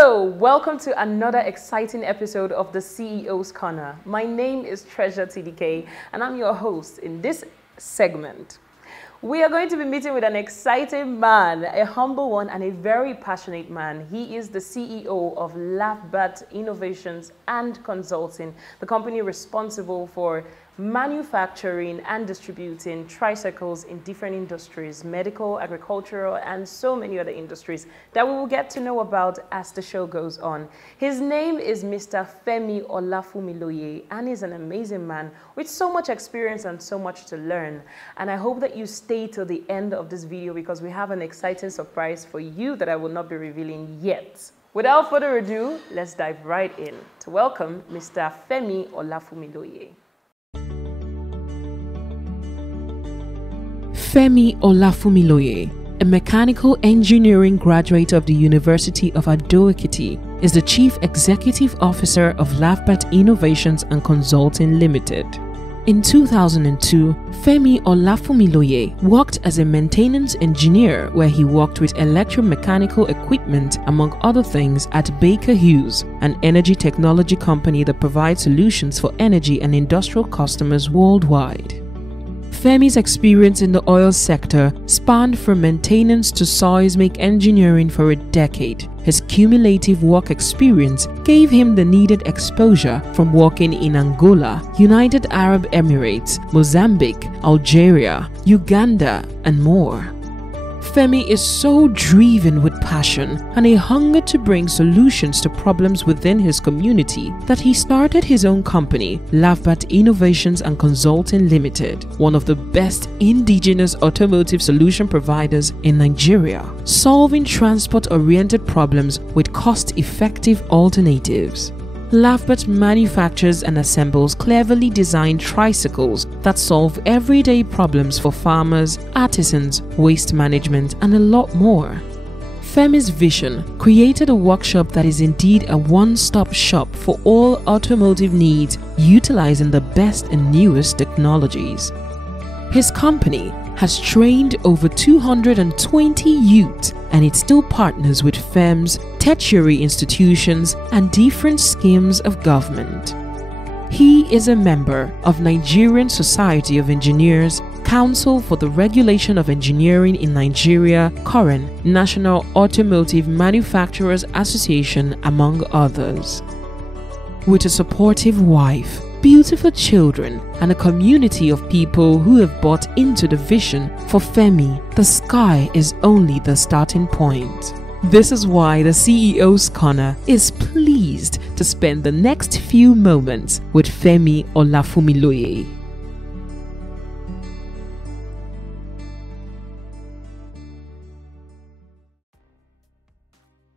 Hello, welcome to another exciting episode of the CEO's Corner. My name is Treasure TDK and I'm your host in this segment. We are going to be meeting with an exciting man, a humble one and a very passionate man. He is the CEO of Lafbart Innovations and Consulting, the company responsible for manufacturing and distributing tricycles in different industries, medical, agricultural, and so many other industries that we will get to know about as the show goes on. His name is Mr. Femi Olafunmiloye, and he's an amazing man with so much experience and so much to learn. And I hope that you stay till the end of this video because we have an exciting surprise for you that I will not be revealing yet. Without further ado, let's dive right in to welcome Mr. Femi Olafunmiloye. Femi Olafunmiloye, a mechanical engineering graduate of the University of Ado-Ekiti, is the Chief Executive Officer of Lafbart Innovations and Consulting Limited. In 2002, Femi Olafunmiloye worked as a maintenance engineer where he worked with electromechanical equipment among other things at Baker Hughes, an energy technology company that provides solutions for energy and industrial customers worldwide. Femi's experience in the oil sector spanned from maintenance to seismic engineering for a decade. His cumulative work experience gave him the needed exposure from working in Angola, United Arab Emirates, Mozambique, Algeria, Uganda, and more. Femi is so driven with passion and a hunger to bring solutions to problems within his community that he started his own company, Lafbart Innovations and Consulting Limited, one of the best indigenous automotive solution providers in Nigeria, solving transport-oriented problems with cost-effective alternatives. Lafbart manufactures and assembles cleverly designed tricycles that solve everyday problems for farmers, artisans, waste management, and a lot more. Femi's vision created a workshop that is indeed a one-stop shop for all automotive needs, utilizing the best and newest technologies. His company has trained over 220 youths and it still partners with firms, tertiary institutions, and different schemes of government. He is a member of Nigerian Society of Engineers, Council for the Regulation of Engineering in Nigeria, COREN, National Automotive Manufacturers Association, among others. With a supportive wife, beautiful children, and a community of people who have bought into the vision, for Femi, the sky is only the starting point. This is why the CEO's Corner is pleased to spend the next few moments with Femi Olafunmiloye.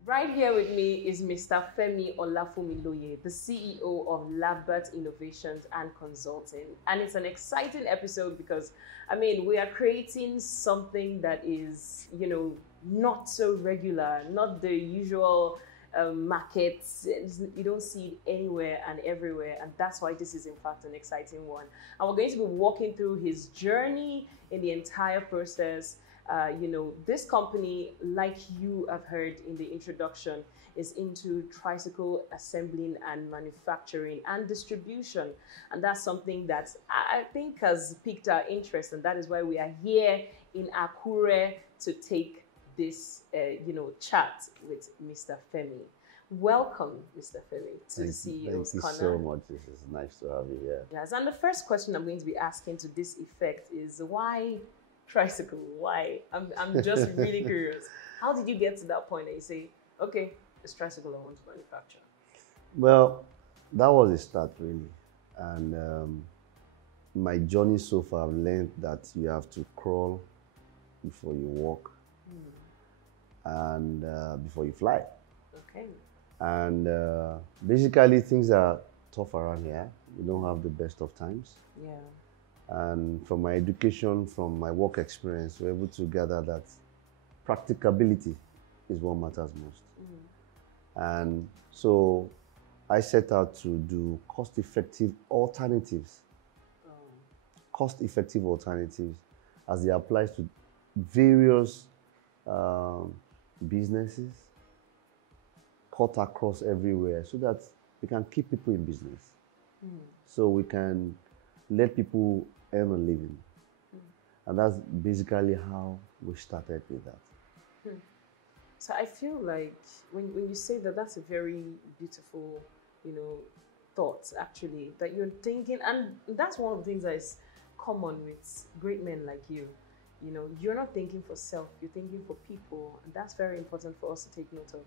Right here with me is Mr. Femi Olafunmiloye, the CEO of Lafbart Innovations and Consulting. And it's an exciting episode because, we are creating something that is, not so regular, not the usual markets. You don't see it anywhere and everywhere. And that's why this is, in fact, an exciting one. And we're going to be walking through his journey in the entire process. This company, like you have heard in the introduction, is into tricycle assembling and manufacturing and distribution. And that's something that I think has piqued our interest. And that is why we are here in Akure to take this, chat with Mr. Femi. Welcome, Mr. Femi, to the CEO's Corner. Thank you so much. This is nice to have you here. Yes, and the first question I'm going to be asking to this effect is why tricycle? Why? I'm just really curious. How did you get to that point that you say, okay, it's tricycle I want to manufacture? Well, that was the start really. And my journey so far, I've learned that you have to crawl before you walk and before you fly. Okay. And basically things are tough around here. We don't have the best of times. Yeah. And from my education, from my work experience, we're able to gather that practicability is what matters most. And so I set out to do cost-effective alternatives. Cost-effective alternatives as it applies to various businesses, cut across everywhere so that we can keep people in business. So we can let people earn a living. And that's basically how we started with that. So I feel like when you say that, that's a very beautiful, thought actually, that you're thinking, and that's one of the things that is common with great men like you. You're not thinking for self, you're thinking for people, and that's very important for us to take note of.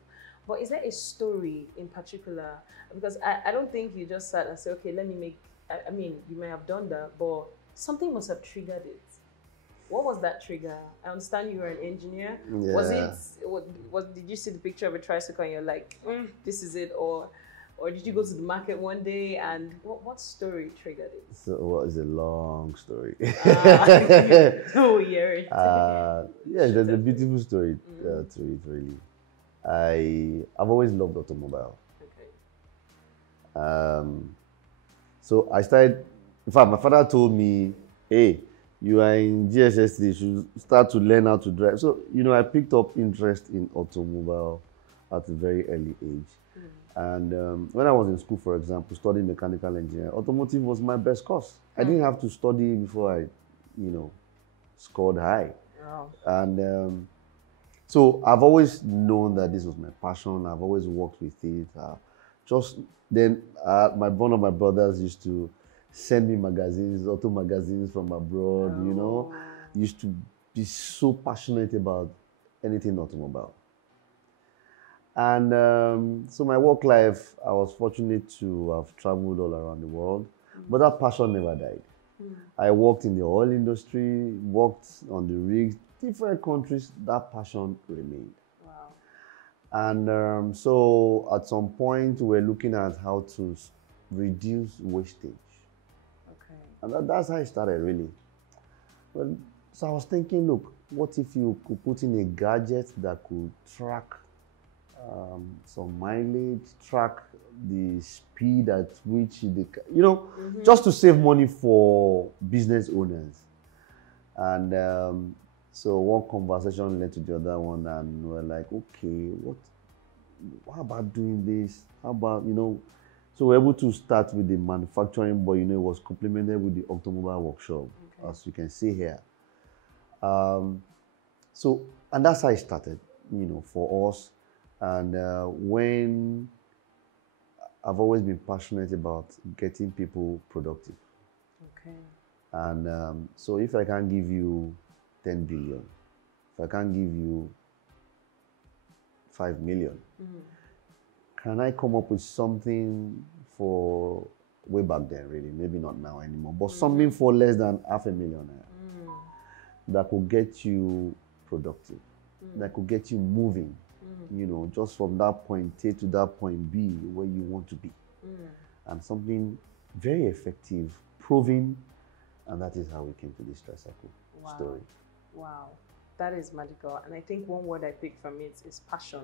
But is there a story in particular? Because I don't think you just sat and said, okay, let me make, I mean, you may have done that, but something must have triggered it. What was that trigger? I understand you were an engineer. Yeah. Did you see the picture of a tricycle and you're like, this is it? Or did you go to the market one day and what story triggered it? So it's a long story. Oh, yeah. Yeah, there's a beautiful story to it, really. I've always loved automobile. Okay. So I started, in fact, my father told me, hey, you are in GSS, you should start to learn how to drive. So, I picked up interest in automobile at a very early age. And when I was in school, for example, studying mechanical engineering, automotive was my best course. I didn't have to study before I, scored high. Wow. And so I've always known that this was my passion. I've always worked with it. One of my brothers used to send me magazines, auto magazines from abroad, Used to be so passionate about anything automobile. And so my work life, I was fortunate to have traveled all around the world, but that passion never died. I worked in the oil industry, worked on the rigs, different countries, that passion remained. Wow. And so at some point, we're looking at how to reduce wastage. Okay. And that's how it started, really. Well, so I was thinking, look, what if you could put in a gadget that could track some mileage, track the speed at which just to save money for business owners. And so one conversation led to the other one, and we're like, okay, how about doing this? How about, so we're able to start with the manufacturing, but it was complemented with the automobile workshop, as you can see here. And that's how it started, for us. And when I've always been passionate about getting people productive. Okay. And so if I can't give you 10 billion, if I can't give you 5 million, can I come up with something for way back then, really, maybe not now anymore, but something for less than $500,000 that could get you productive, that could get you moving, just from that point A to that point B where you want to be. And something very effective, proven, and that is how we came to this tricycle story. Wow, that is magical. And I think one word I picked from it is passion.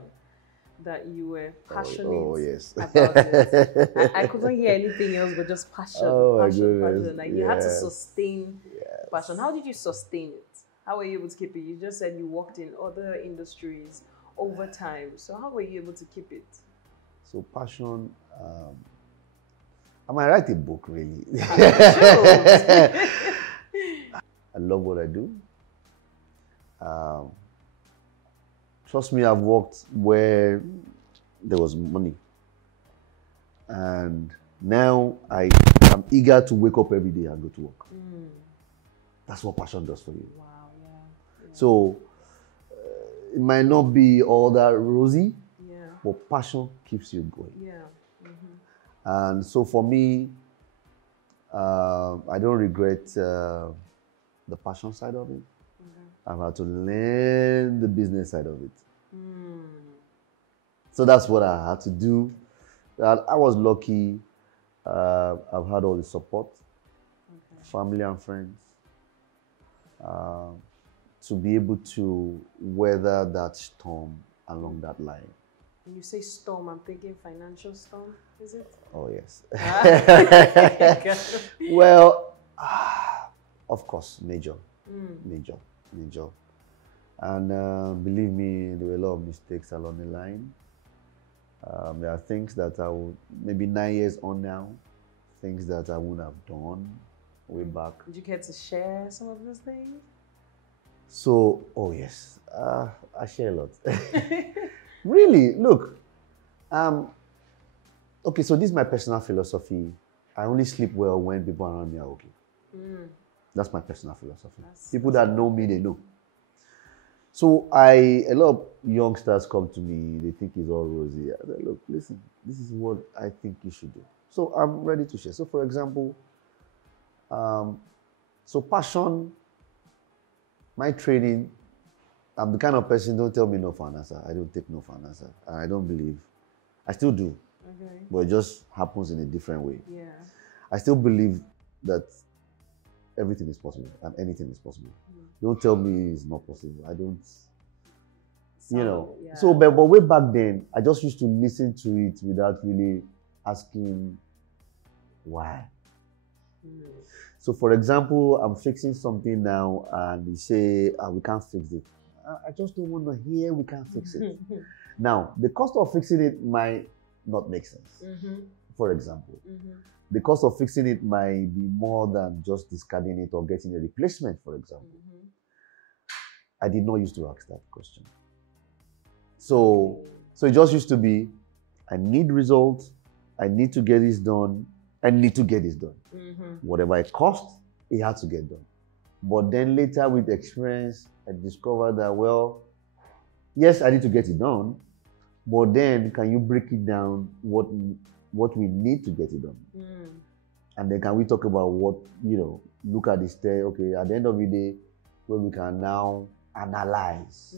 That you were passionate yes. about it. I couldn't hear anything else but just passion, passion. Like you had to sustain passion. How did you sustain it? How were you able to keep it? You just said you worked in other industries over time. So how were you able to keep it? So passion, I might write a book, really. I love what I do. Trust me, I've worked where there was money. And now I am eager to wake up every day and go to work. That's what passion does for you. Wow, yeah. So it might not be all that rosy, but passion keeps you going. Yeah. And so for me, I don't regret the passion side of it. I've had to learn the business side of it. So that's what I had to do. I was lucky. I've had all the support, family and friends, to be able to weather that storm along that line. When you say storm, I'm thinking financial storm, is it? Oh, yes. Well, of course, major. And believe me, there were a lot of mistakes along the line. There are things that I would, maybe 9 years on now, things that I wouldn't have done way back. Would you care to share some of those things? So, oh yes, I share a lot. Really, look, okay, so this is my personal philosophy. I only sleep well when people around me are okay. That's my personal philosophy. People that know me, they know. So a lot of youngsters come to me, they think it's all rosy. I say, look, listen, this is what I think you should do. So I'm ready to share. So for example, so passion, my training, I'm the kind of person, don't tell me no for an answer. I don't take no for an answer. And I don't believe, I still do, but it just happens in a different way. Yeah. I still believe that everything is possible and anything is possible. Don't tell me it's not possible. I don't, you know. Yeah. So, but way back then, I just used to listen to it without really asking why. So, for example, I'm fixing something now and they say, we can't fix it. I just don't want to hear we can't fix it. Now, the cost of fixing it might not make sense. For example, the cost of fixing it might be more than just discarding it or getting a replacement, for example. I did not used to ask that question. So it just used to be, I need results, I need to get this done, I need to get this done. Whatever it costs, it had to get done. But then later with experience, I discovered that, well, yes, I need to get it done, but then can you break it down what we need to get it done? And then can we talk about what, you know, look at this day, okay, at the end of the day, where we can now analyze,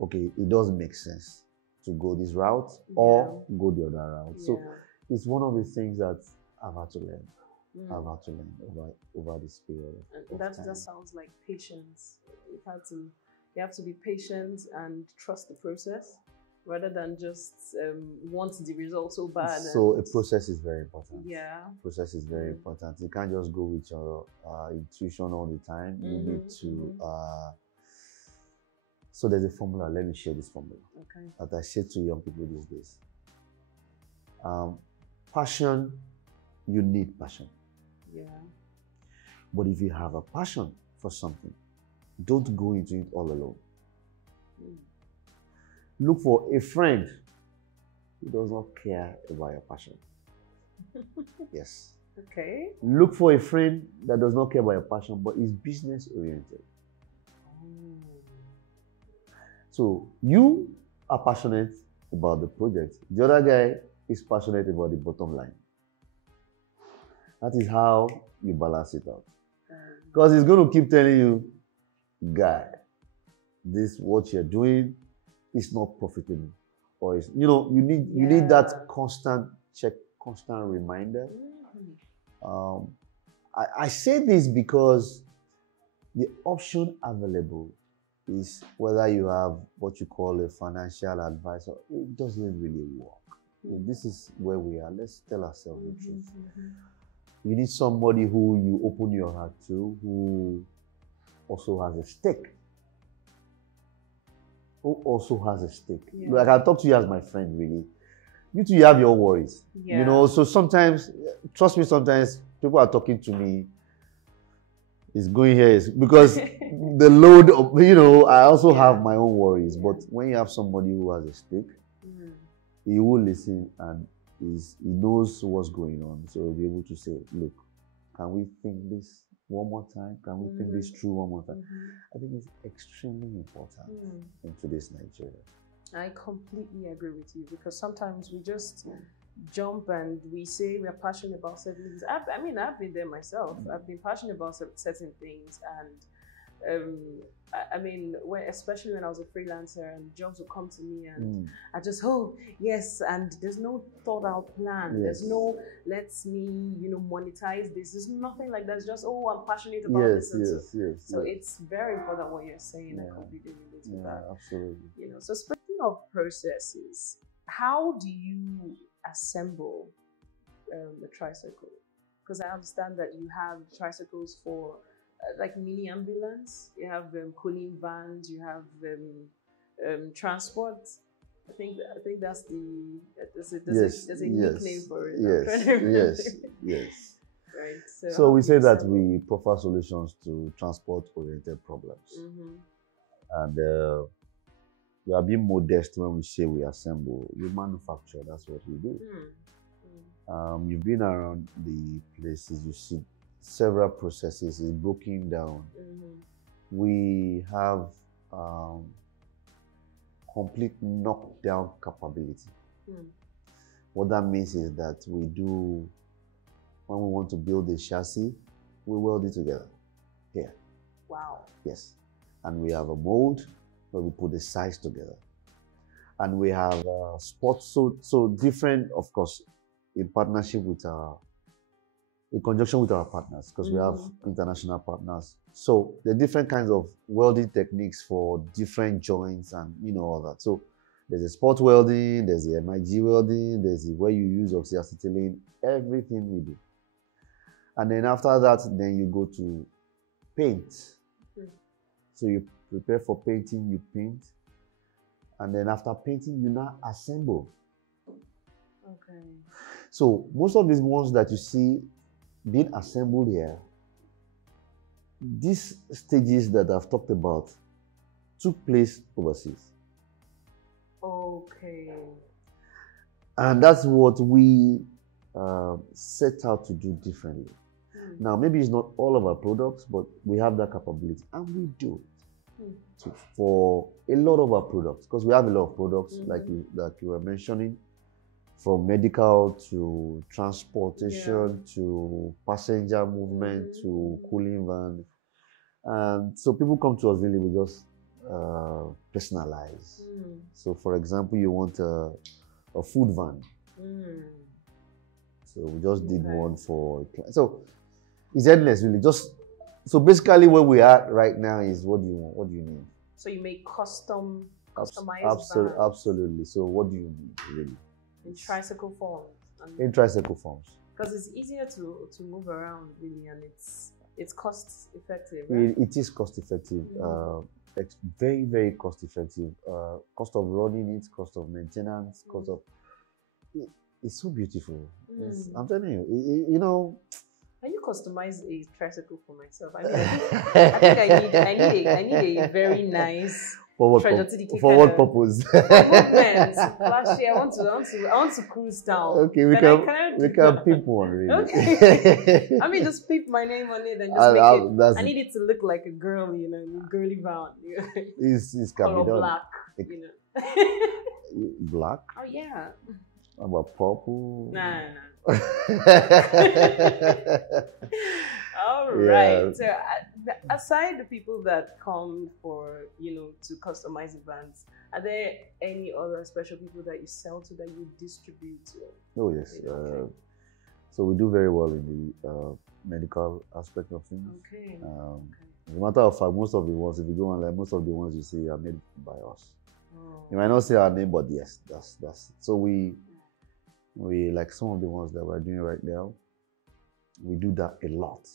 okay, it doesn't make sense to go this route or go the other route. So it's one of the things that I've had to learn. I've had to learn over this period. And that sounds like patience. You have to be patient and trust the process, rather than just want the result so bad. So a process is very important. Yeah. Process is very important. You can't just go with your intuition all the time. You need to. So there's a formula. Let me share this formula. Okay. That I say to young people these days. Passion, you need passion. Yeah. But if you have a passion for something, don't go into it all alone. Look for a friend who does not care about your passion. Yes. Okay. Look for a friend that does not care about your passion, but is business oriented. So you are passionate about the project. The other guy is passionate about the bottom line. That is how you balance it out. Because he's going to keep telling you, guy, this what you're doing is not profitable, or is, you know, you need that constant check, constant reminder. I say this because the option available is whether you have what you call a financial advisor. It doesn't really work. This is where we are. Let's tell ourselves the truth. You need somebody who you open your heart to, who also has a stake. Like I talk to you as my friend, really. You two, you have your worries. You know, so sometimes, trust me, sometimes people are talking to me, it's going here, because the load of, you know, I also have my own worries. But when you have somebody who has a stake, he will listen and he knows what's going on. So he'll be able to say, look, can we think this one more time? Can we think this through one more time? I think it's extremely important in today's Nigeria. I completely agree with you, because sometimes we just jump and we say we are passionate about certain things. I've been there myself. I've been passionate about certain things, and especially when I was a freelancer and jobs would come to me and I just, yes, and there's no thought out plan. There's no, let's monetize this. There's nothing like that. It's just, I'm passionate about this. So it's very important what you're saying. I completely relate to that. Absolutely. You know, so speaking of processes, how do you assemble the tricycle? Because I understand that you have tricycles for like mini ambulance, you have cooling vans, you have transport. I think that's the there's a yes, nickname for it. yes. Right. So we say that we proffer solutions to transport-oriented problems, and we are being modest when we say we assemble. We manufacture. That's what we do. You've been around the places, you see several processes is broken down. We have complete knockdown capability. What that means is that we do, when we want to build a chassis, we weld it together here. Wow. Yes. And we have a mold where we put the size together. And we have spots, so different, of course, in partnership with in conjunction with our partners, because we have international partners. So there are different kinds of welding techniques for different joints and all that. So there's a spot welding, there's the MIG welding, there's the where you use oxyacetylene, everything we do. And then after that, then you go to paint. So you prepare for painting, you paint. And then after painting, you now assemble. Okay. So most of these ones that you see being assembled here, these stages that I've talked about took place overseas. Okay. And that's what we set out to do differently. Now, maybe it's not all of our products, but we have that capability, and we do it for a lot of our products, because we have a lot of products like you were mentioning, from medical to transportation to passenger movement to cooling van. And so people come to us really, we just personalize. So for example, you want a food van. So we just did one for, so it's endless really. So basically where we are right now is, what do you want? What do you need? So you make customized vans. Absolutely. So what do you need really? In tricycle form. In tricycle forms. Because it's easier to move around really, and it's cost effective. Right? It is cost effective. It's very, very cost effective. Cost of running it, cost of maintenance, cost of it's so beautiful. I'm telling you, Can you customize a tricycle for myself? I mean, I need a very nice treasure TDK. For what purpose? For movement. Last year, I want to cruise down. Okay, we can peep one really. Okay. I mean, just peep my name on it and just make it. I need it to look like a girl, girly van. It's color black, Black? Oh yeah. How about purple? Nah. All right. So aside the people that come for, to customize events, are there any other special people that you sell to, that you distribute to? Oh yes. So we do very well in the medical aspect of things. Okay. As a matter of fact, most of the ones, if you go online, most of the ones you see are made by us. You might not say our name, but yes, that's it. So we like some of the ones that we're doing right now, we do that a lot,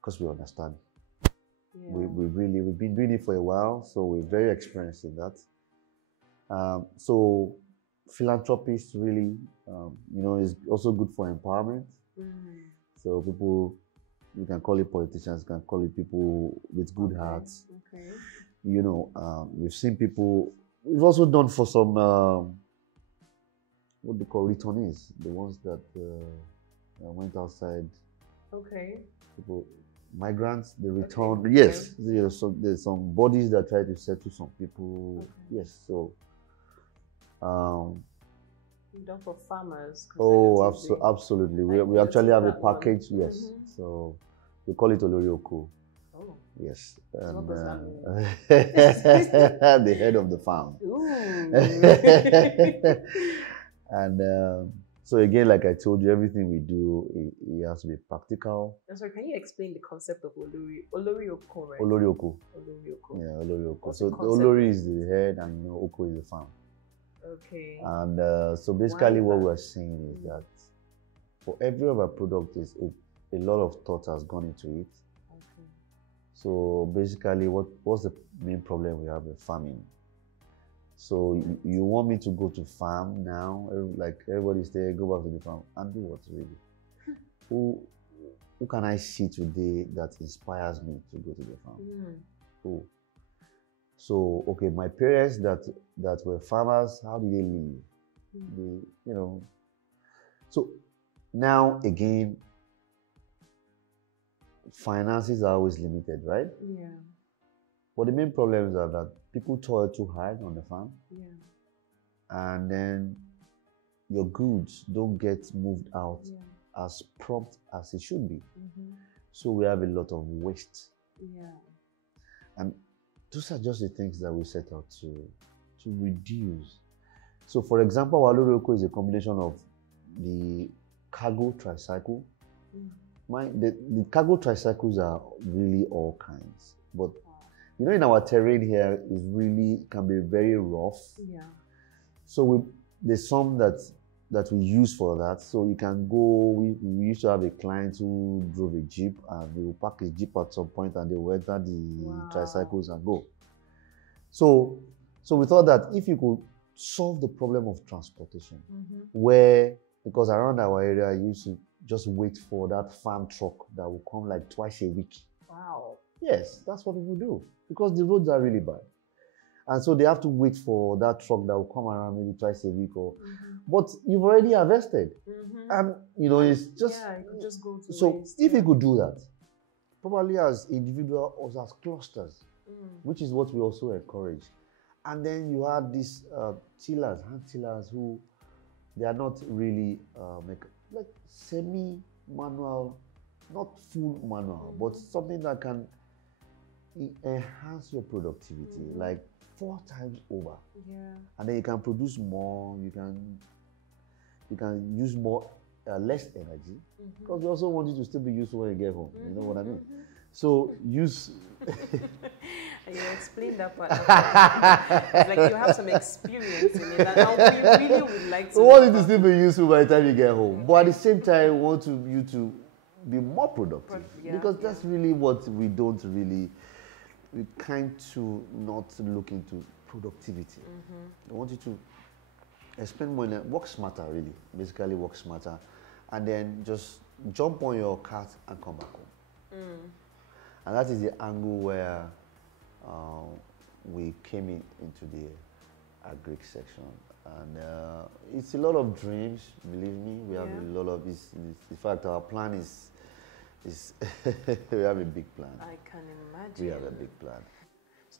because we understand. We've been doing it for a while, so we're very experienced in that. So philanthropists really, is also good for empowerment. So people, you can call it politicians, you can call it people with good hearts. Okay. We've seen people. We've also done for some what they call returnees, the ones that went outside. Okay. People, migrants, they return. Okay. Yes, so there's some bodies that try to settle some people. Okay. Yes, so. You've done for farmers. Oh, absolutely. We actually have a package. Yes, so we call it Olorioko. Oh. Yes, and what does that mean? The head of the farm. Ooh. And so again, like I told you, everything we do, it has to be practical. So can you explain the concept of Olorioko, right? Olorioko. Olorioko. Yeah, Olorioko. So Olori is the head, and Oko is the farm. Okay. And so basically, what we're saying is that for every of our product, a lot of thought has gone into it. So basically, what's the main problem we have with farming? So you want me to go to farm now? Like everybody's there, go back to the farm and do what really? Who can I see today that inspires me to go to the farm? Who? So okay, my parents that were farmers, how did they live? They, So now again, finances are always limited, right? Yeah. But the main problems are that people toil too hard on the farm. Yeah. And then your goods don't get moved out as prompt as it should be. So we have a lot of waste. Yeah. And those are just the things that we set out to reduce. So for example, our Ado-Ekiti is a combination of the cargo tricycle. The cargo tricycles are really all kinds. But in our terrain here is really can be very rough. Yeah. So there's some that we use for that. So you can go. We used to have a client who drove a jeep, and they will park his jeep at some point, and they will enter the tricycles and go. So we thought that if you could solve the problem of transportation, because around our area, you used to just wait for that farm truck that will come like twice a week. Wow. Yes, that's what people do because the roads are really bad. And so they have to wait for that truck that will come around maybe twice a week but you've already harvested. And it's just it could just go to so waste, if you could do that, probably as individual or as clusters, which is what we also encourage. And then you had these tillers, hand tillers who they are not really like semi-manual, not full manual, but something that can enhance your productivity like 4 times over. Yeah. And then you can produce more. You can use more less energy because we also want you to still be useful when you get home. You know what I mean? So use. You explain that part. It's like you have some experience in it, and we really would like to. We want you to still be useful by the time you get home, but at the same time, we want you to be more productive because that's really what we don't really. We kind to not look into productivity. I want you to spend more, work smarter, really. Basically, work smarter, and then just jump on your cart and come back home. And that is the angle where we came into the agric section, and it's a lot of dreams. Believe me, we have a lot of this. In fact, our plan is we have a big plan. I can imagine. We have a big plan. So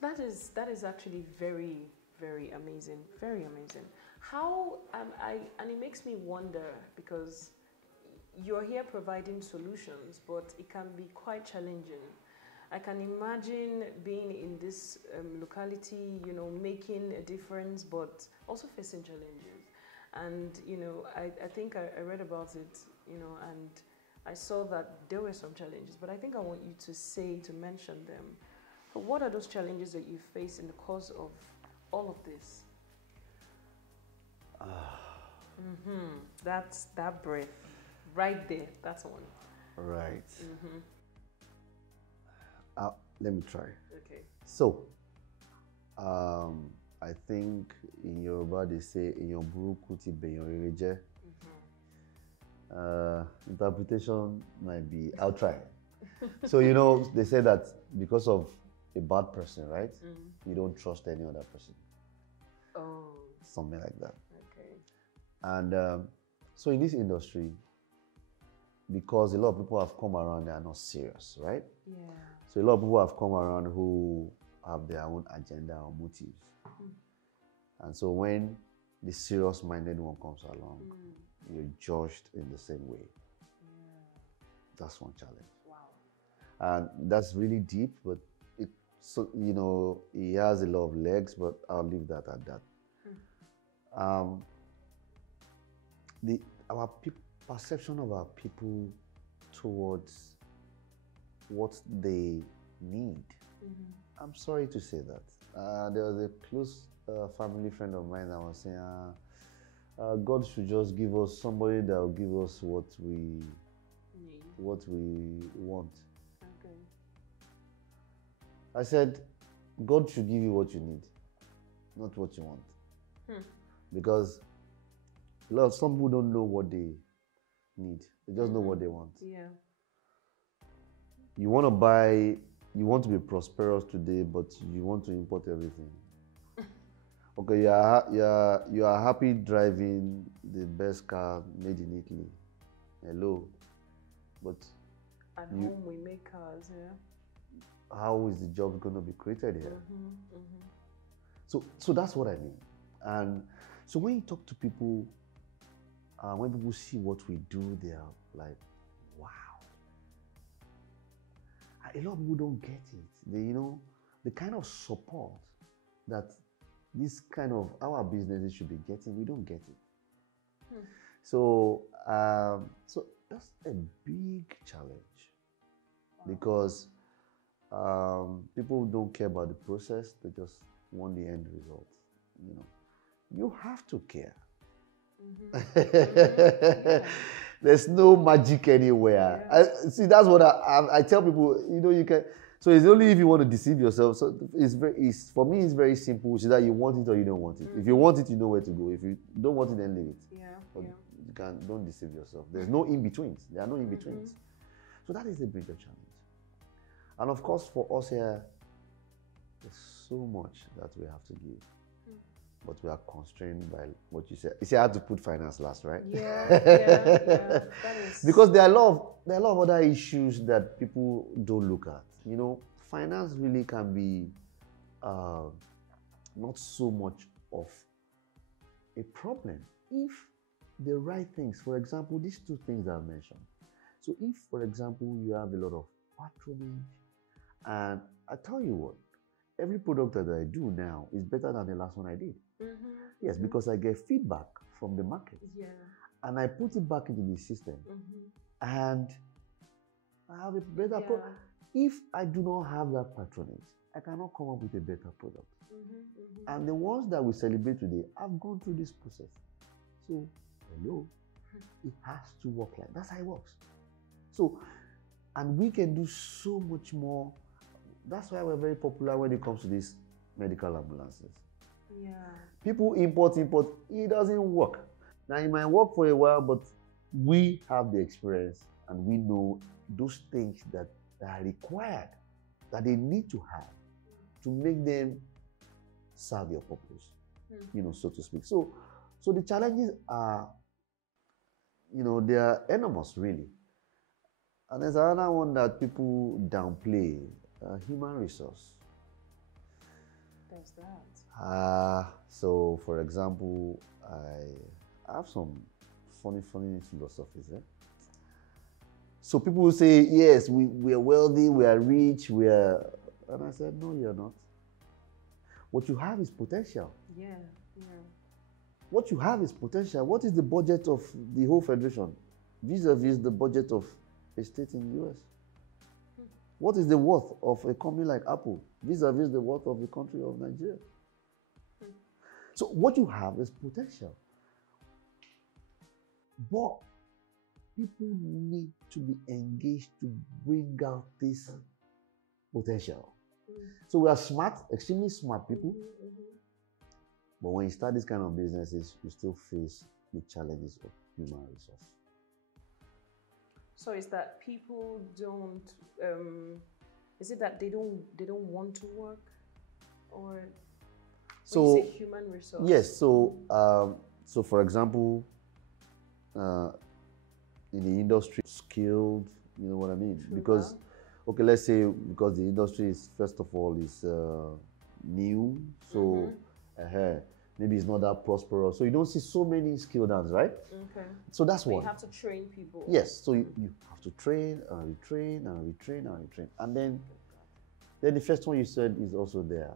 that is actually very, very amazing. Very amazing. How and it makes me wonder because you're here providing solutions, but it can be quite challenging. I can imagine being in this locality, making a difference, but also facing challenges. And I think I read about it, and I saw that there were some challenges, but I think I want you to mention them. So what are those challenges that you face in the course of all of this? That's that breath right there. That's one. Right. Let me try. Okay. So, I think in Yoruba they say "Eyan buruku ti beyan rere je." Interpretation might be, I'll try. So, they say that because of a bad person, right? You don't trust any other person. Oh. Something like that. Okay. And so in this industry, because a lot of people have come around, they are not serious, right? Yeah. So a lot of people have come around who have their own agenda or motives. And so when the serious-minded one comes along, you're judged in the same way. That's one challenge. Wow. And that's really deep, but it has a lot of legs, but I'll leave that at that. Our perception of our people towards what they need. I'm sorry to say that. There was a close family friend of mine that was saying, God should just give us somebody that will give us what we need, what we want. Okay. I said, God should give you what you need. not what you want. Hmm. Because some people don't know what they need. They just know what they want. Yeah. You want to be prosperous today, but you want to import everything. Okay, you are happy driving the best car made in Italy. Hello. But at home we make cars, yeah. How is the job going to be created here? So that's what I mean. And so when you talk to people, when people see what we do, they are like, wow. A lot of people don't get it. They, the kind of support that this kind of our businesses should be getting, we don't get it. So that's a big challenge because people don't care about the process; they just want the end result. You have to care. There's no magic anywhere. Yeah. See, that's what I tell people. You can. So it's only if you want to deceive yourself. So for me, it's very simple. It's that you want it or you don't want it. If you want it, you know where to go. If you don't want it, then leave it. Don't deceive yourself. There's no in-betweens. There are no in-betweens. So that is a bigger challenge. And of course, for us here, there's so much that we have to give. But we are constrained by what you said. You say I had to put finance last, right? Yeah. That is... Because there are a lot of other issues that people don't look at. Finance really can be not so much of a problem if the right things. For example, these two things I mentioned. So if, for example, you have a lot of patronage, and I tell you what, every product that I do now is better than the last one I did. Yes, because I get feedback from the market. Yeah. And I put it back into the system. And I have a better product. If I do not have that patronage, I cannot come up with a better product. And the ones that we celebrate today have gone through this process. So, hello, it has to work like that. That's how it works. So, and we can do so much more. That's why we're very popular when it comes to these medical ambulances. Yeah. People import, it doesn't work. Now, it might work for a while, but we have the experience and we know those things that are required, that they need to have to make them serve your purpose, so to speak. So the challenges are, they are enormous, really. And there's another one that people downplay, human resource. There's that. So, for example, I have some funny philosophies. So people will say, yes, we are wealthy, we are rich, and I said, no, you're not. What you have is potential. Yeah. What you have is potential. What is the budget of the whole federation vis-a-vis the budget of a state in the US? What is the worth of a company like Apple vis-a-vis the worth of the country of Nigeria? So what you have is potential. But people need to be engaged to bring out this potential. So we are smart, extremely smart people. But when you start this kind of businesses, you still face the challenges of human resource. So is that people don't, is it that they don't want to work? Or when you say human resource? Yes, so for example, in the industry, skilled, you know what I mean? True, because, okay, let's say because the industry is, first of all, is new, so maybe it's not that prosperous. So you don't see so many skilled hands, right? Okay. So that's one. You have to train people. Yes, so you have to train and retrain and retrain and retrain. And then the first one you said is also there.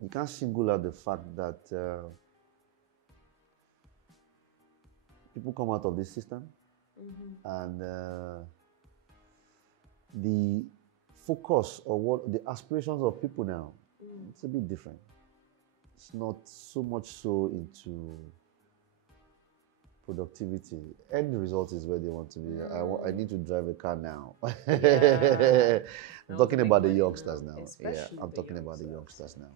You can't single out the fact that people come out of this system and the focus or what the aspirations of people now, it's a bit different. It's not so much so into productivity. End result is where they want to be. I need to drive a car now. Yeah. I'm talking about the youngsters now. Yeah, I'm talking about the youngsters now.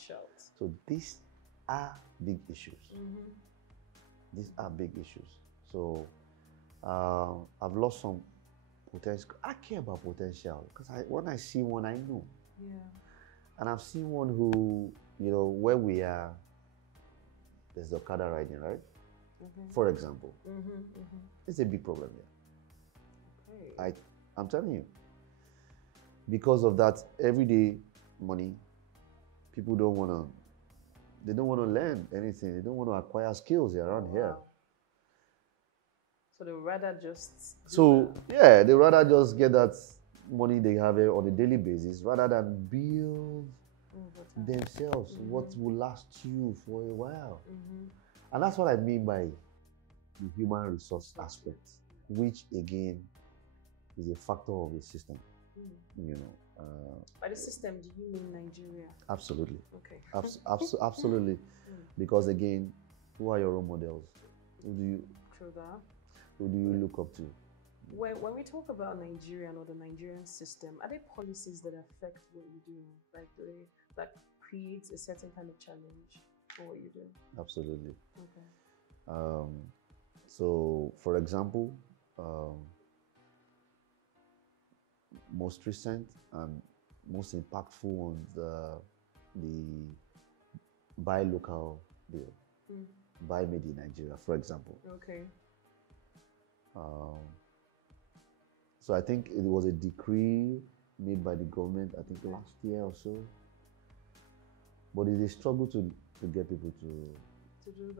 Cash out. So these are big issues. These are big issues. So I've lost some potential. I care about potential because when I see one, I know. Yeah. And I've seen one who, you know, where we are, there's the Okada riding, right? For example. It's a big problem here. Okay. I'm telling you. Because of that everyday money, people don't want to learn anything. They don't want to acquire skills around here. So they would rather just they rather just get that money they have on a daily basis rather than build themselves what will last you for a while. And that's what I mean by the human resource aspect, which again is a factor of the system. You know. By the system, do you mean Nigeria? Absolutely. Okay. Absolutely. Because again, who are your role models? True that. Who do you look up to? When we talk about Nigerian or the Nigerian system, are there policies that affect what you do? Like that creates a certain kind of challenge for what you do? Absolutely. Okay. So, for example, most recent and most impactful ones, the buy local bill, buy made in Nigeria, for example. Okay. So I think it was a decree made by the government, I think last year or so. But it is a struggle to get people to do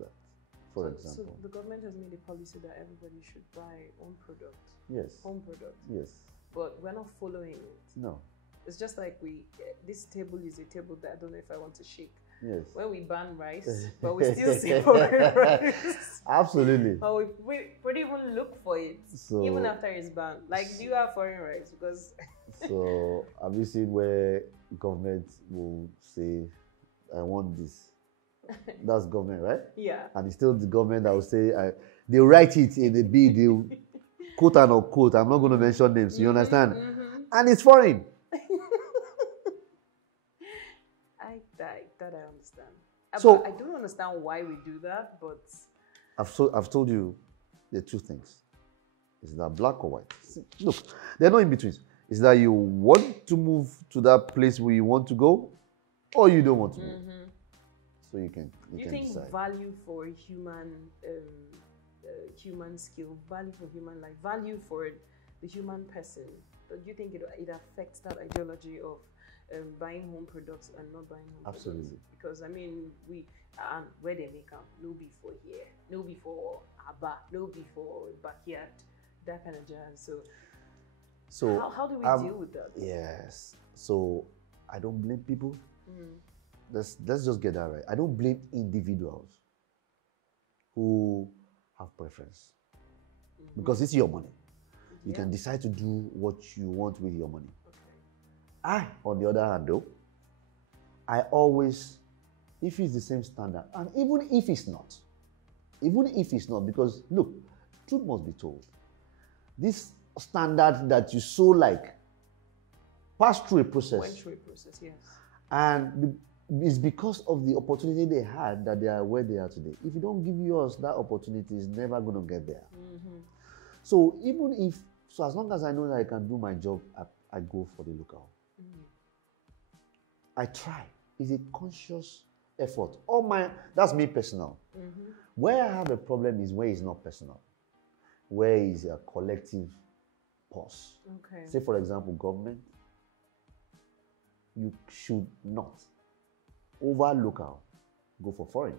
that. For example. So the government has made a policy that everybody should buy own product. Yes. Home product. Yes. But we're not following it. No. It's just like this table is a table that I don't know if I want to shake. Yes. When we ban rice, but we still see foreign rice. Absolutely. But we don't even look for it, even after it's banned. Like, do you have foreign rice? Because so have you seen where government will say, I want this? That's government, right? Yeah. And it's still the government that will say, they write it in the bid, they quote and unquote. I'm not going to mention names, you understand? And it's foreign. That I understand. So I don't understand why we do that, but I've told you the two things. Is that black or white? See, look, they're not in between. Is that you want to move to that place where you want to go, or you don't want to move. So you can think decide. Value for human human skill, value for human life, value for the human person. Do you think it affects that ideology of buying home products and not buying home Absolutely. products? Because I mean, where they make them, no be for here, no be for Abba, no be for backyard, that kind of jazz. So how do we deal with that? Yes. So I don't blame people. Let's just get that right. I don't blame individuals who have preference because it's your money. You can decide to do what you want with your money. I, on the other hand, though, I always, if it's the same standard, and even if it's not, because look, truth must be told. This standard that you so like passed through a process. Went through a process, yes. And it's because of the opportunity they had that they are where they are today. If you don't give yours that opportunity, it's never going to get there. So as long as I know that I can do my job, I go for the local. I try. It's a conscious effort. That's me personal. Where I have a problem is where it's not personal. Where is a collective pause. Okay. Say, for example, government. You should not, over local, go for foreign.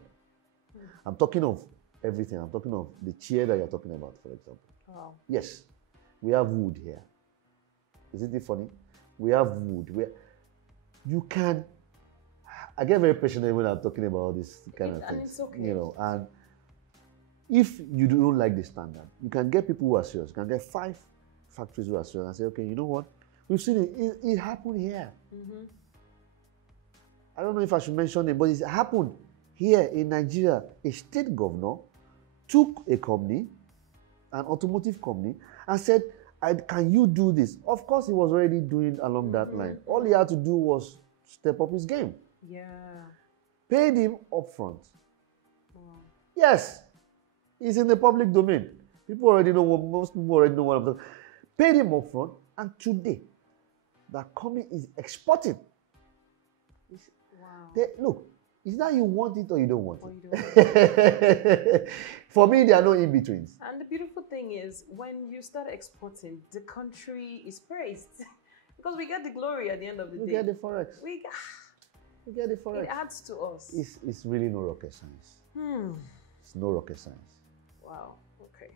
I'm talking of everything. I'm talking of the chair that you're talking about, for example. Wow. Yes, we have wood here. Isn't it funny? We have wood. You can. I get very passionate when I'm talking about this kind of things. And it's okay. You know, and if you don't like the standard, you can get people who are serious. You can get 5 factories who are serious and say, okay, you know what? We've seen it. It happened here. I don't know if I should mention it, but it happened here in Nigeria. A state governor took a company, an automotive company, and said, can you do this? Of course, he was already doing along that line. All he had to do was step up his game. Yeah. Paid him upfront. Wow. Yes, it's in the public domain. People already know what, most people already know what I'm talking. Paid him upfront, and today, that company is exporting. Wow. Look, it's that you want it or you don't want Or it. you don't want it. For me, there are no in-betweens. And the beautiful thing is, when you start exporting, the country is praised. Because we get the glory at the end of the day. We get the forex. We get the forex. It adds to us. It's really no rocket science. It's no rocket science. Wow. Okay.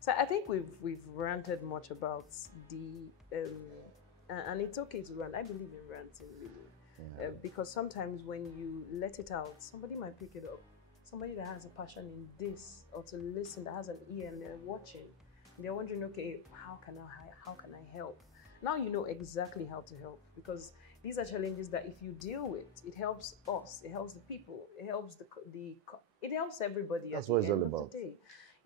So I think we've ranted much about the and it's okay to rant. I believe in ranting, really, because sometimes when you let it out, somebody might pick it up. Somebody that has a passion in this, or to listen, that has an ear and they're watching, and they're wondering, okay, how can I help? Now you know exactly how to help, because these are challenges that if you deal with, it helps us, it helps the people, it helps it helps everybody. That's what it's all about. Today,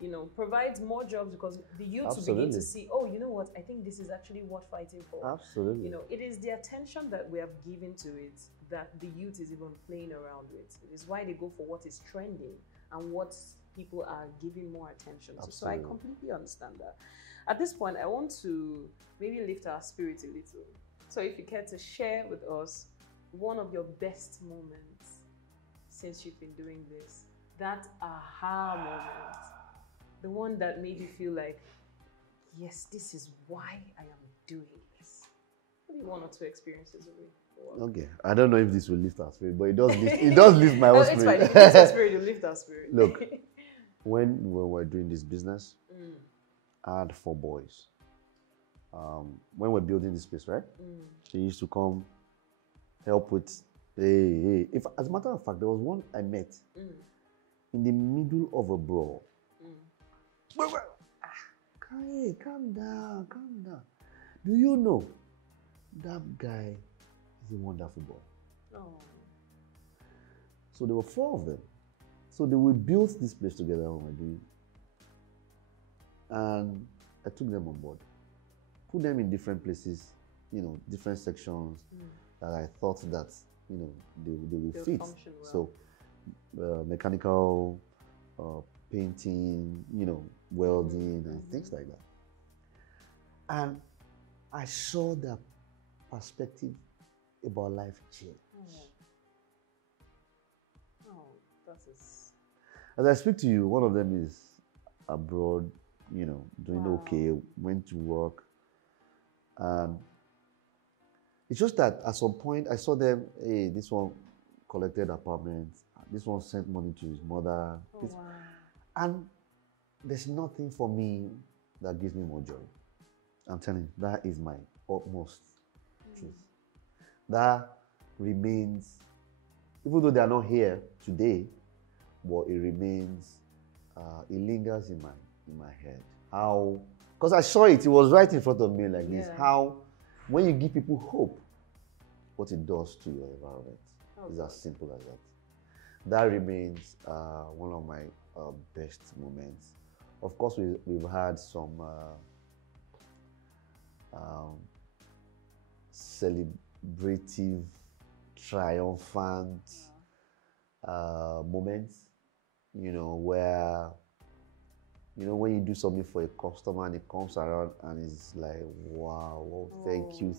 you know, provides more jobs, because the youth will begin to see, oh, you know what, I think this is actually worth fighting for. Absolutely. You know, it is the attention that we have given to it that the youth is even playing around with. It is why they go for what is trending and what people are giving more attention to. So I completely understand that. At this point, I want to maybe lift our spirit a little. So if you care to share with us one of your best moments since you've been doing this, that aha moment, the one that made you feel like, yes, this is why I am doing this. Maybe one or two experiences away. Okay, I don't know if this will lift our spirit, but it does lift my own spirit. It's fine. It lifts our spirit. It lifts our spirit. Look, when we were doing this business, I had 4 boys. When we were building this place, right? They used to come help with. Hey. If, as a matter of fact, there was one I met in the middle of a brawl. Calm down. Do you know that guy is a wonderful boy? Oh. So there were 4 of them. So we built this place together when we were doing. And I took them on board, put them in different places, you know, different sections that I thought that, you know, they will fit. Well. So mechanical, painting, you know, welding and things like that. And I saw their perspective about life change. Oh, that is. As I speak to you, one of them is abroad, you know, doing okay, went to work. And it's just that at some point I saw them, hey, this one collected apartments, this one sent money to his mother. And there's nothing for me that gives me more joy. I'm telling you, that is my utmost truth. That remains, even though they are not here today, but it remains, it lingers in my head. How, because I saw it was right in front of me like this, how when you give people hope, what it does to your environment is as simple as that. That remains one of my best moments. Of course, we've had some celebrative, triumphant moments, you know, where, you know, when you do something for a customer and it comes around and it's like, wow, thank you.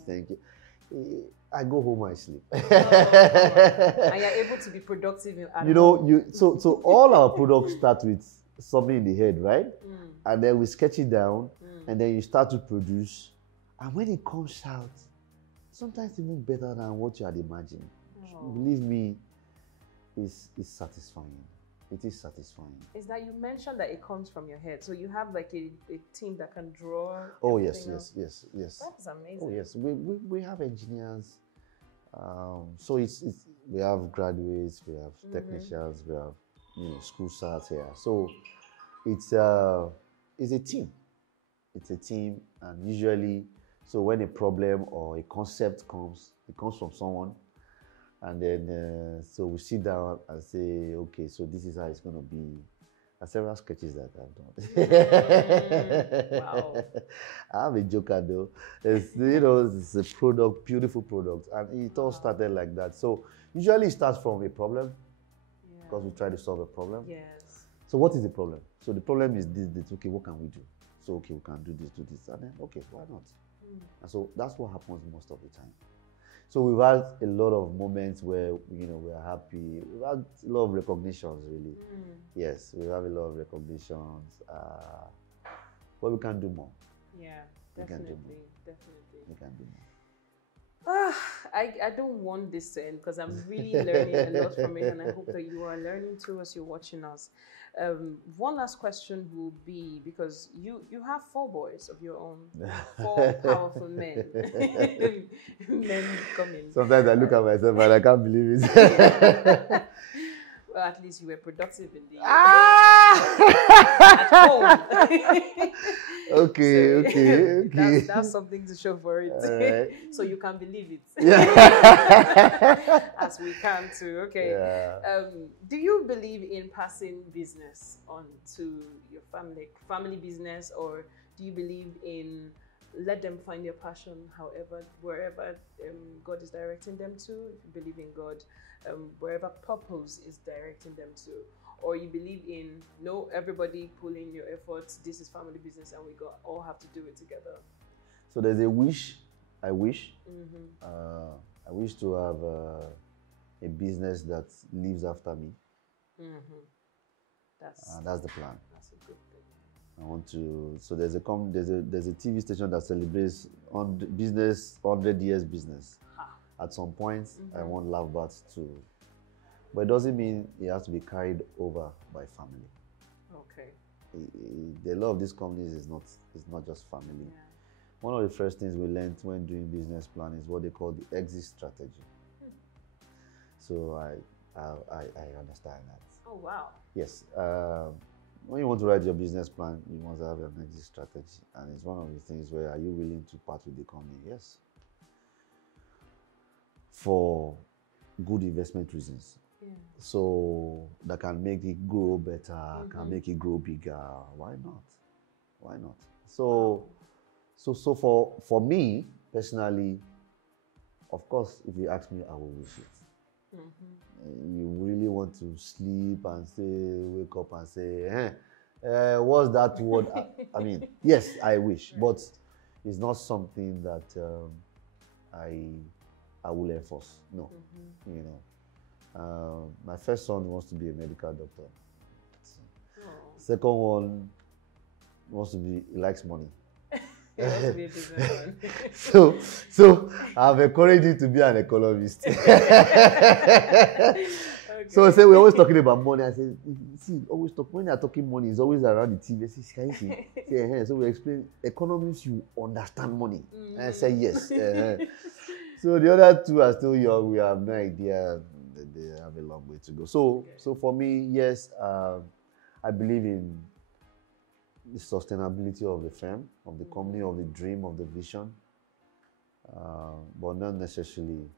I go home and sleep. And you're able to be productive. You know, so all our products start with something in the head, right? And then we sketch it down, and then you start to produce. And when it comes out, sometimes even better than what you had imagined. Believe me, it's satisfying. It is satisfying. Is that you mentioned that it comes from your head, so you have like a team that can draw. Oh yes. That's amazing. Oh yes, we have engineers. So it's we have graduates, we have technicians, we have, you know, school starts here. So it's a team. It's a team, and usually, so when a problem or a concept comes, it comes from someone. And then, so we sit down and say, okay, so this is how it's going to be. are several sketches that I've done. Wow. I'm a joker though. It's, you know, it's a product, beautiful product, and it all started like that. So usually it starts from a problem, because we try to solve a problem. Yes. So what is the problem? So the problem is this. Okay, what can we do? So okay, we can do this, and then okay, why not? And so that's what happens most of the time. So we've had a lot of moments where, you know, we are happy. We've had a lot of recognitions, really. Yes, we have a lot of recognitions. But we can do more. Yeah, definitely. Definitely. We can do more. I don't want this to end because I'm really learning a lot from it, and I hope that you are learning too as you're watching us. One last question will be, because you have 4 boys of your own, 4 powerful men, men coming. Sometimes I look at myself and I can't believe it. Well, at least you were productive in the at home. Okay. That's something to show for it. So you can believe it. As we can too. Okay. Yeah. Do you believe in passing business on to your family business, or do you believe in let them find their passion wherever God is directing them to? If you believe in God, wherever purpose is directing them to, or you believe in no, everybody pull in your efforts, this is family business and we all have to do it together? So there's a wish. I wish to have a business that lives after me. That's the plan. That's a good thing. I want to. So there's a TV station that celebrates on business 100 years business. At some point, I want Lafbart to, but it doesn't mean it has to be carried over by family. Okay. The law of these companies is not just family. Yeah. One of the first things we learned when doing business plan is what they call the exit strategy. So I understand that. Oh wow. Yes. When you want to write your business plan, you must have an exit strategy, and it's one of the things where, are you willing to part with the company? Yes. For good investment reasons. Yeah. So that can make it grow better, can make it grow bigger. Why not? Why not? So for me personally, of course, if you ask me, I will wish it. You really want to sleep and wake up and say, what's that word? I mean, yes, I wish, but it's not something that I will enforce. No, you know. My first son wants to be a medical doctor. Second one he likes money. He wants to be a businessman. so I've encouraged him to be an economist. Okay. So I say we're always talking about money. I say, see, always talk when you're talking money, it's always around the TV. I say, can you see? So we explain economists, you understand money. And I say yes. So the other two are still young. We have no idea. They have a long way to go. So for me, yes, I believe in the sustainability of the firm, of the company, of the dream, of the vision, but not necessarily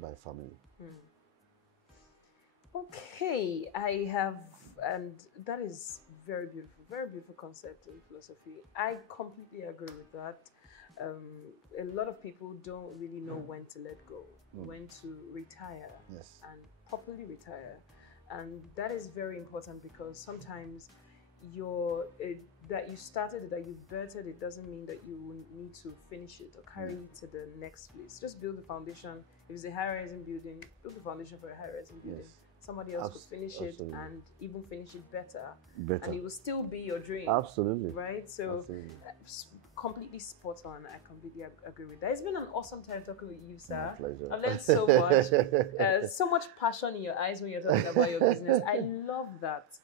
by family. Okay, I have, and that is very beautiful concept in philosophy. I completely agree with that. A lot of people don't really know when to let go, when to retire, and properly retire. And that is very important, because sometimes that you started it, that you birthed it, doesn't mean that you will need to finish it or carry it to the next place. Just build the foundation. If it's a high-rising building, build the foundation for a high-rising building. Somebody else could finish it and even finish it better. And it will still be your dream. Absolutely. Right? So completely spot on. I completely agree with that. It's been an awesome time talking with you, sir. My pleasure. I've learned so much. So much passion in your eyes when you're talking about your business. I love that.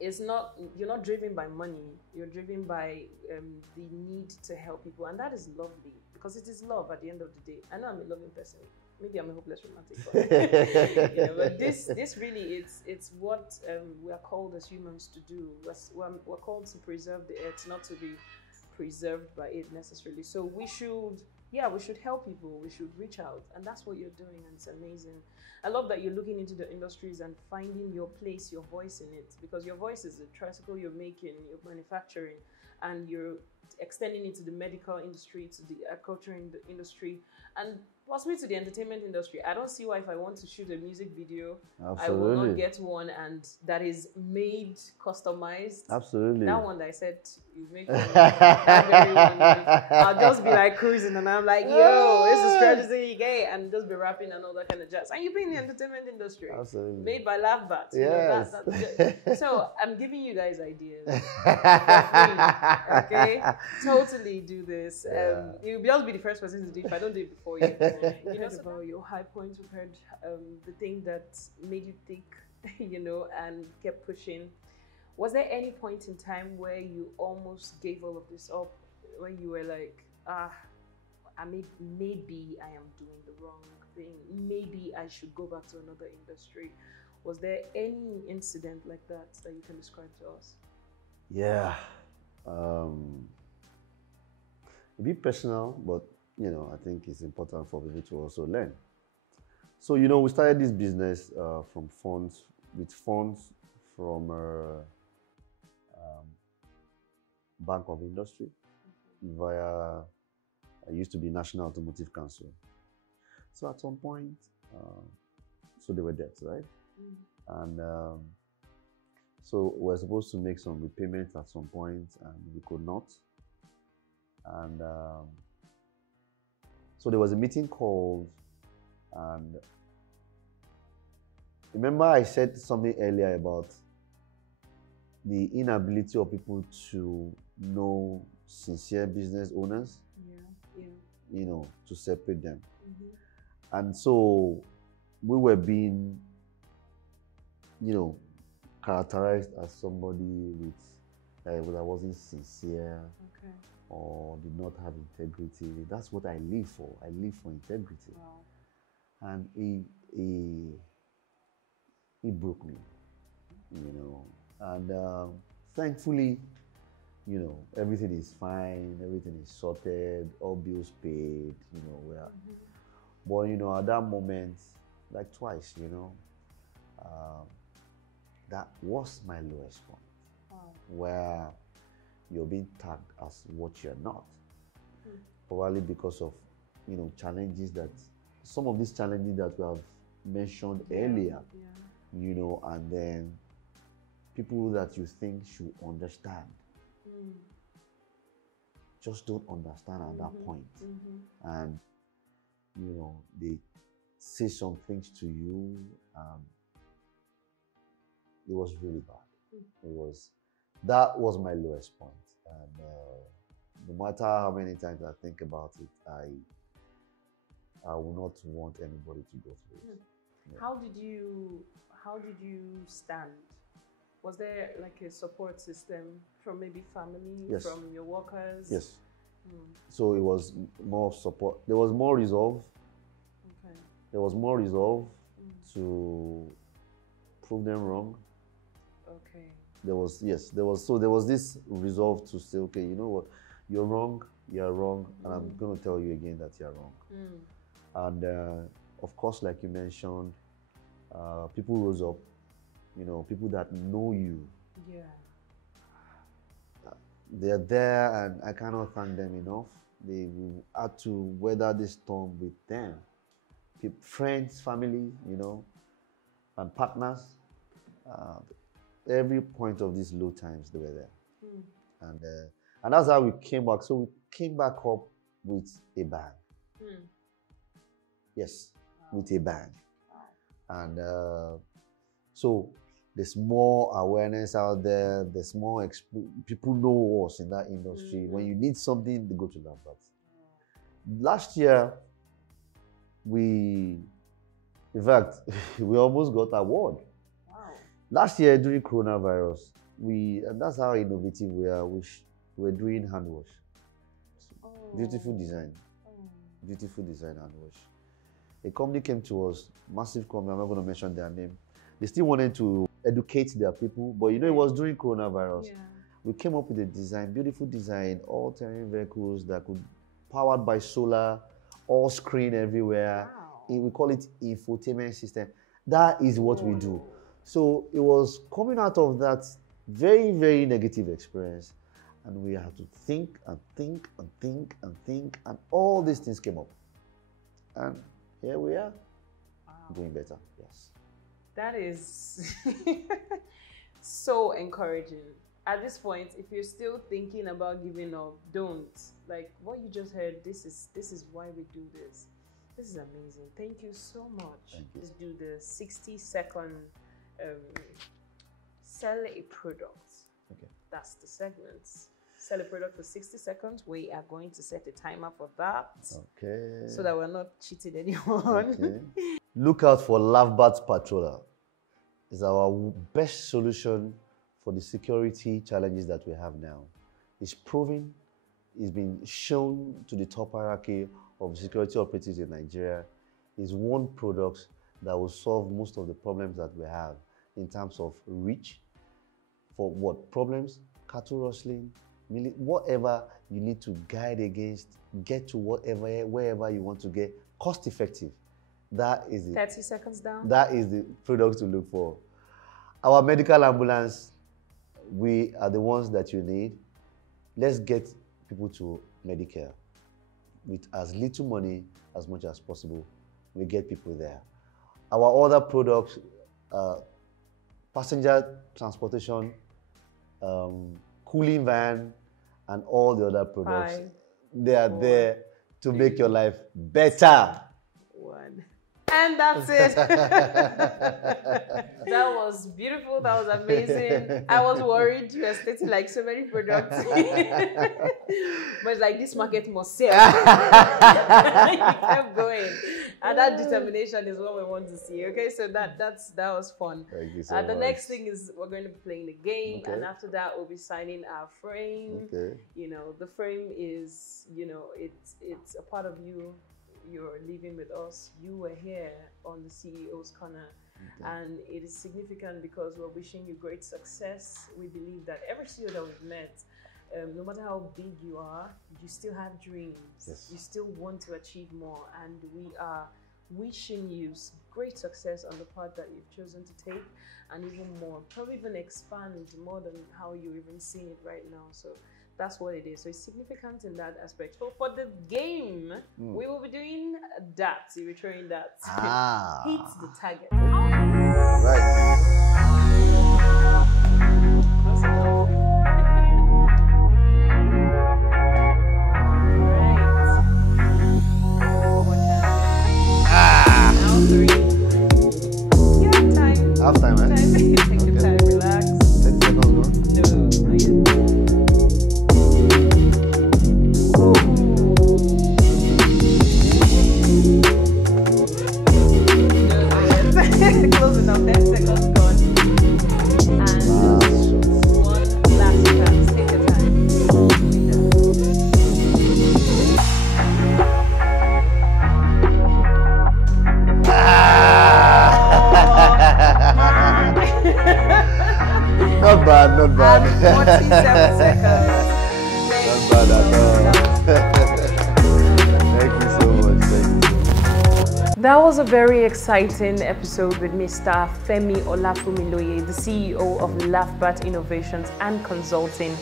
You're not driven by money. You're driven by the need to help people, and that is lovely, because it is love at the end of the day. I know I'm a loving person. Maybe I'm a hopeless romantic, but this really, it's what we are called as humans to do. We're called to preserve the earth, not to be preserved by it necessarily. So we should yeah, we should help people, we should reach out, and that's what you're doing, and it's amazing. I love that you're looking into the industries and finding your place, your voice in it, because your voice is the tricycle you're making, you're manufacturing, and you're extending it to the medical industry, to the agriculture industry, and possibly to the entertainment industry. I don't see why if I want to shoot a music video, Absolutely. I will not get one and that is made, customized. Absolutely. That one that I said you make one, that very one, I'll just be like cruising and I'm like, yo, this is strategy gay, and just be rapping and all that kind of jazz. And you be in the entertainment industry. Absolutely. Made by Lafbart. Yes. So I'm giving you guys ideas for free, okay? Totally do this. Yeah. You'll just be the first person to do it if I don't do it before you. You know, about your high points, we've heard the thing that made you think, you know, and kept pushing. Was there any point in time where you almost gave all of this up, when you were like, maybe I am doing the wrong thing, maybe I should go back to another industry? Was there any incident like that that you can describe to us? Yeah. A bit personal, but you know, I think it's important for people to also learn. So, you know, we started this business with funds from Bank of Industry via, I used to be National Automotive Council. So at some point, so there were debts, right? And so we were supposed to make some repayments at some point, and we could not. And so there was a meeting called, and remember I said something earlier about the inability of people to know sincere business owners, you know, to separate them. And so we were being, you know, characterized as somebody with that wasn't sincere, or did not have integrity. That's what I live for. I live for integrity. Wow. And he broke me, you know. And thankfully, you know, everything is fine, everything is sorted, all bills paid, you know, where. But, you know, at that moment, like twice, you know, that was my lowest point. Wow. Where you're being tagged as what you're not. Probably because of, you know, challenges that, some of these challenges that we have mentioned earlier, you know, and then people that you think should understand just don't understand at that point. And, you know, they say some things to you. It was really bad. That was my lowest point. And no matter how many times I think about it, I will not want anybody to go through it. Yeah. How did you stand? Was there like a support system from maybe family, Yes. from your workers? Yes. So it was more support. There was more resolve. Okay. There was more resolve to prove them wrong. Okay. There was this resolve to say, okay, you know what, you're wrong, and I'm going to tell you again that you're wrong. And of course, like you mentioned, people rose up, you know, people that know you. Yeah. They're there, and I cannot thank them enough. They had to weather this storm with them. Friends, family, you know, and partners. Every point of these low times, they were there. And that's how we came back. So we came back up with a bang. Yes, with a bang. And so there's more awareness out there. There's more people know us in that industry. When you need something, they go to Lafbart. Last year, in fact, we almost got an award. Last year during coronavirus, and that's how innovative we are. We're doing hand wash. Beautiful design. Beautiful design hand wash. A company came to us, massive company, I'm not going to mention their name. They still wanted to educate their people, but you know, it was during coronavirus. We came up with a design, beautiful design, all-terrain vehicles that could powered by solar, all screen everywhere. Wow. We call it infotainment system. That is what we do. So it was coming out of that very, very negative experience. And we had to think and think and think and think, and all these things came up. And here we are, doing better, yes. That is so encouraging. At this point, if you're still thinking about giving up, don't. Like what you just heard, this is why we do this. This is amazing. Thank you so much. Thank you. Let's do the 60-second sell a product. Okay. That's the segments. Sell a product for 60 seconds. We are going to set a timer for that. Okay. So that we're not cheating anyone. Okay. Look out for Lafbart Patroller. It's our best solution for the security challenges that we have now. It's proven, it's been shown to the top hierarchy of security operatives in Nigeria. It's one product that will solve most of the problems that we have in terms of reach. For what problems? Cattle rustling, whatever you need to guide against, get to wherever you want to get, cost effective. That is it. 30 seconds down. That is the product to look for. Our medical ambulance, we are the ones that you need. Let's get people to Medicare with as little money as much as possible. We get people there. Our other products, passenger transportation, cooling van, and all the other products. They are there to make your life better. One. And that's it. That was beautiful. That was amazing. I was worried. You were stating like so many products. But it's like this market must sell. You kept going. And that determination is what we want to see. Okay, so that was fun. Thank you so The much. next thing is we're going to be playing the game, Okay. and after that we'll be signing our frame. Okay. You know, the frame is, you know, it's a part of you. You're living with us. You were here on the CEO's Corner. Okay. And it is significant because we're wishing you great success. We believe that every CEO that we've met, no matter how big you are, you still have dreams. Yes. You still want to achieve more. And we are wishing you great success on the path that you've chosen to take, and even more, probably even expand more than how you even see it right now. So that's what it is. So it's significant in that aspect. So for the game, we will be doing darts. You'll be throwing darts. Hit the target. Right. Half time, right? Take your time, relax. 30 seconds gone. No, not yet. Close enough, 10 seconds gone. And one last chance. Take your time. Not bad, not bad. 47 seconds. Not bad at all. Thank you so much. Thank you. That was a very exciting episode with Mr. Femi Olafunmiloye, the CEO of Lafbart Innovations and Consulting,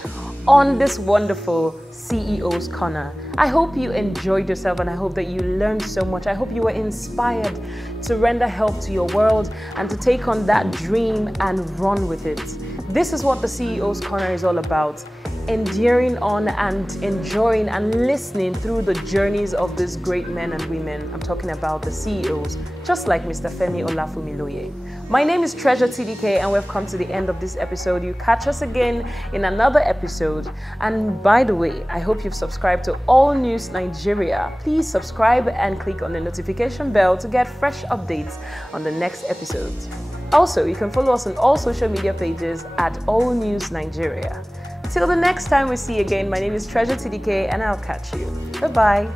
on this wonderful CEO's Corner. I hope you enjoyed yourself, and I hope that you learned so much. I hope you were inspired to render help to your world and to take on that dream and run with it. This is what the CEO's Corner is all about. Enduring on and enjoying and listening through the journeys of these great men and women. I'm talking about the CEOs, just like Mr. Femi Olafunmiloye. My name is Treasure TDK, and we've come to the end of this episode. You catch us again in another episode. And by the way, I hope you've subscribed to All News Nigeria. Please subscribe and click on the notification bell to get fresh updates on the next episode. Also, you can follow us on all social media pages at All News Nigeria. Till the next time we see you again, my name is Treasure TDK, and I'll catch you. Bye-bye.